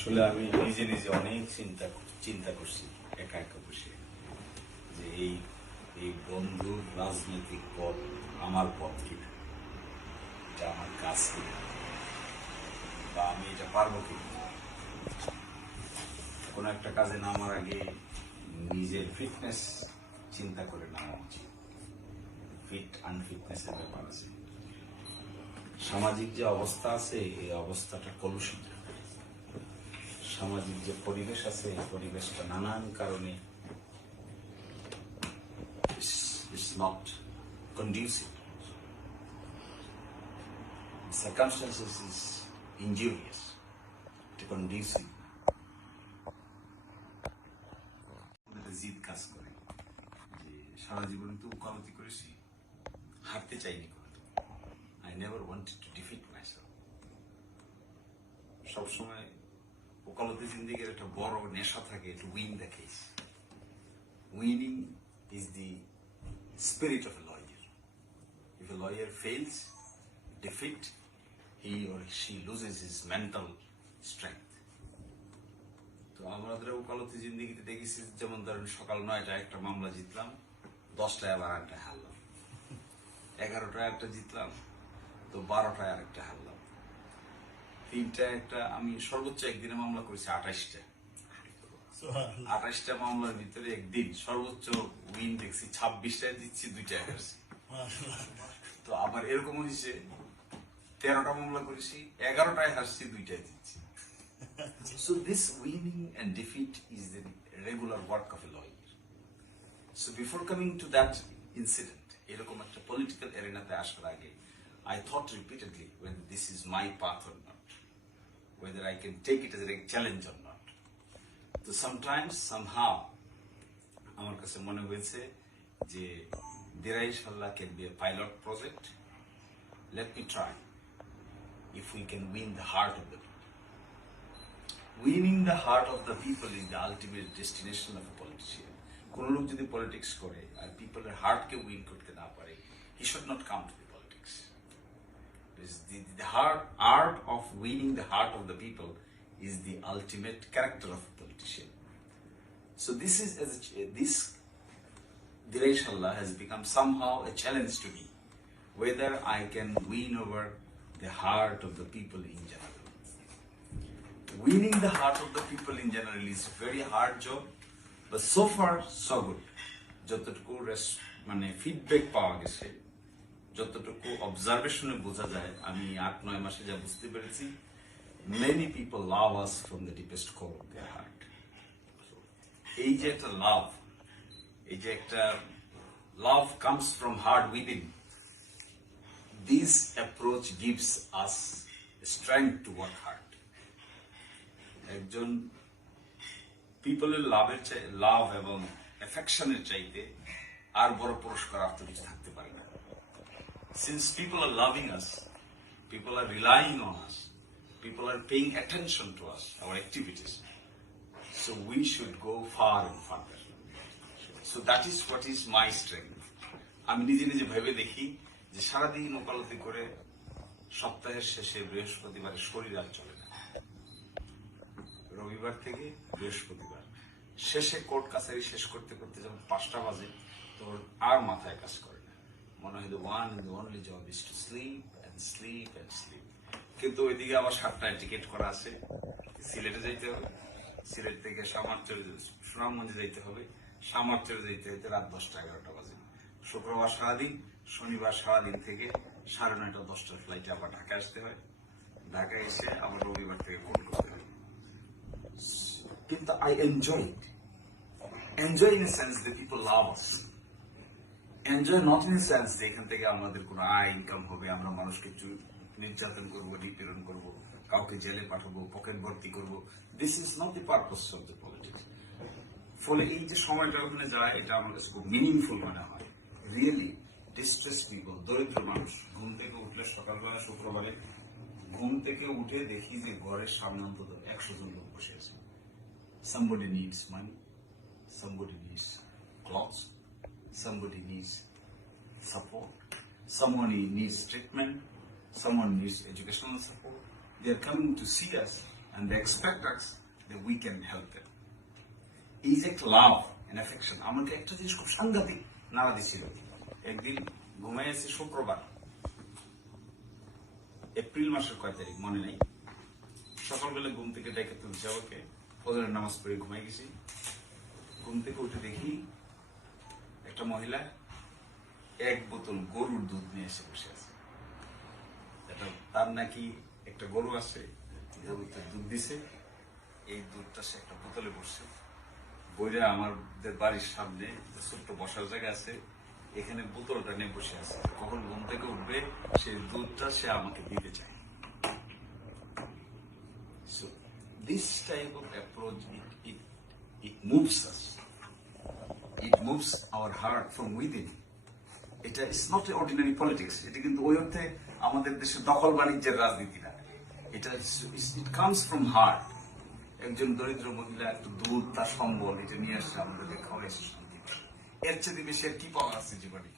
আসলে আমি নিজে নিজে অনেক চিন্তা করছি একা একা বসে যে এই বন্ধুর রাজনৈতিক পথ আমার পথ কিনা, এটা আমার কাজ কিনা, বা আমি এটা পারবো কিনা। কোনো একটা কাজে নামার আগে নিজের ফিটনেস চিন্তা করে নামা উচিত। ফিট আনফিটনেসের ব্যাপার আছে। সামাজিক যে অবস্থা আছে এই অবস্থাটা কলুষিত। সামাজিক যে পরিবেশ আছে এই পরিবেশটা নানান কারণে it's not conducive. The circumstances is injurious to conducive. জিদ কাজ করে যে সারা জীবন তো উকালতি করেছি, হারতে চাইনি কোনোদিন। I never wanted to defeat myself. সবসময় ওকালতি জিন্দিগির একটা বড় নেশা থাকে to win the case. Winning is the spirit of a lawyer. If a lawyer fails, defeat, he or she loses his mental strength. তো আমাদের ওকালতি জিন্দিগিতে দেখেছি, যেমন ধরেন সকাল 9টায় একটা মামলা জিতলাম, 10টায় আবার একটা হারলাম, 11টায় একটা জিতলাম, তো 12টায় আরেকটা হারলাম, 3টায় একটা। আমি সর্বোচ্চ একদিনে মামলা করেছি 28টা। 28টা মামলার ভিতরে একদিন সর্বোচ্চ উইন দেখছি 26টায় জিতছি, 2টায় হারছি। তো আবার এরকম হয়েছে 13টা মামলা করেছি, 11টায় হারছি, 2টায় জিতছি। So this winning and defeat is the regular work of a lawyer. So before coming to that incident, এরকম একটা political arenaতে আসার আগে I thought repeatedly whether this is my path or not, whether I can take it as a challenge or not. So sometimes somehow আমার কাছে মনে হয়েছে যে Dirai Inshallah can be a pilot project. Let me try if we can win the heart of the people. Winning the heart of the people is the ultimate destination of a politician. কোন লোক যদি politics করে আর পিপলের হার্টকে win করতে না পারে, he should not come to the politics. The art of winning the heart of the people is the ultimate character of a politician. So this Dirai Inshallah has become somehow a challenge to me, whether I can win over the heart of the people in general. Winning the heart of the people in general is a very hard job, but so far so good. যতটুকু মানে feedback পাওয়া গেছে, যতটুকু অবজারভেশনে বোঝা যায়, আমি 8-9 মাসে যা বুঝতে পেরেছি, many people love us from the deepest core of their heart. এই যে একটা লাভ, এই যে একটা লাভ comes from heart within. This approach gives us strength to work hard. একজন পিপলের লাভ এবং অ্যাফেকশনের চাইতে আর বড় পুরস্কার আর তো কিছু থাকতে পারে না। Since people are loving us, people are relying on us, people are paying attention to us, our activities, so we should go far and further. So that is what is my strength. আমি নিজে নিজে ভেবে দেখি যে সারাদিন ওকালতি করে সপ্তাহের শেষে বৃহস্পতিবারে শরীর আর চলে না, রবিবার থেকে বৃহস্পতিবার শেষে কোর্ট কাছারি শেষ করতে করতে যখন 5টা বাজে, তোর আর মাথায় কাজ করে না, মনে হয় the one and the only job is to sleep and sleep and sleep. কিন্তু ওইদিকে আবার 7টায় টিকিট করা আছে, সিলেটে যাইতে হবে, সিলেট থেকে সুনামগঞ্জে যাইতে হবে, সামারচরে যাইতে হইতে রাত 10টা-11টা বাজে। শুক্রবার সারাদিন, শনিবার সারাদিন থেকে 9:30 10টার ফ্লাইটে আবার ঢাকা আসতে হয়, ঢাকায় এসে আবার রবিবার থেকে কোর্ট করতে হয়। কিন্তু I enjoy it. Enjoy in a sense that people love us. Enjoy not in a sense যে এখান থেকে আমাদের কোনো আয় ইনকাম হবে, আমরা মানুষকে নির্যাতন করবো, নিপীড়ন করবো, কাউকে জেলে পাঠাবো, পকেট ভর্তি করবো। This is not the purpose of the politics. ফলে এই যে সময়টা ওখানে যায়, এটা আমার কাছে খুব মিনিংফুল মনে হয়। রিয়েলি ডিস্ট্রেস পিপল, দরিদ্র মানুষ, ঘুম থেকে উঠলে সকালবেলা শুক্রবারে ঘুম থেকে উঠে দেখি যে ঘরের সামনে অন্তত 100 জন লোক বসে আছে। Somebody needs money, somebody needs clothes, somebody needs support, someone needs treatment, someone needs educational support. They are coming to see us and they expect us that we can help them. এই যে একটা love and affection, আমাকে একটা জিনিস খুব সাংঘাতিক নাড়া দিছিল। একদিন ঘুমাইছি শুক্রবার, এপ্রিল মাসের কয় তারিখ মনে নেই, সকালবেলা ঘুম থেকে ডেকে তুলছে আমাকে, ফজরের নামাজ পড়ে ঘুমাই গেছি। ঘুম থেকে উঠে দেখি একটা মহিলা এক বোতল গরুর দুধ নিয়ে এসে বসে আছে। এটা তার নাকি একটা গরু আছে, গরুতে দুধ দিছে, এই দুধটা সে একটা বোতলে বসছে। বইরা আমাদের বাড়ির সামনে ছোট্ট বসার জায়গা আছে, এখানে বোতলটা নিয়ে বসে আছে। কখন ঘুম থেকে উঠবে সেই দুধটা সে আমাকে দিতে চায়। So this type of approach, it moves us. It moves our heart from within. এটা ইটস নট অর্ডিনারি পলিটিক্স। এটা কিন্তু ওই অর্থে আমাদের দেশে দখল বাণিজ্যের রাজনীতি না, এটা ইট কামস ফ্রম হার্ট। একজন দরিদ্র মহিলা একটু দুধ, তার সম্বল, এটা নিয়ে আসছে আমাদের খাওয়াইছে শান্তি। এর চেয়ে বেশি আর কি পাওয়া আছে জীবনে?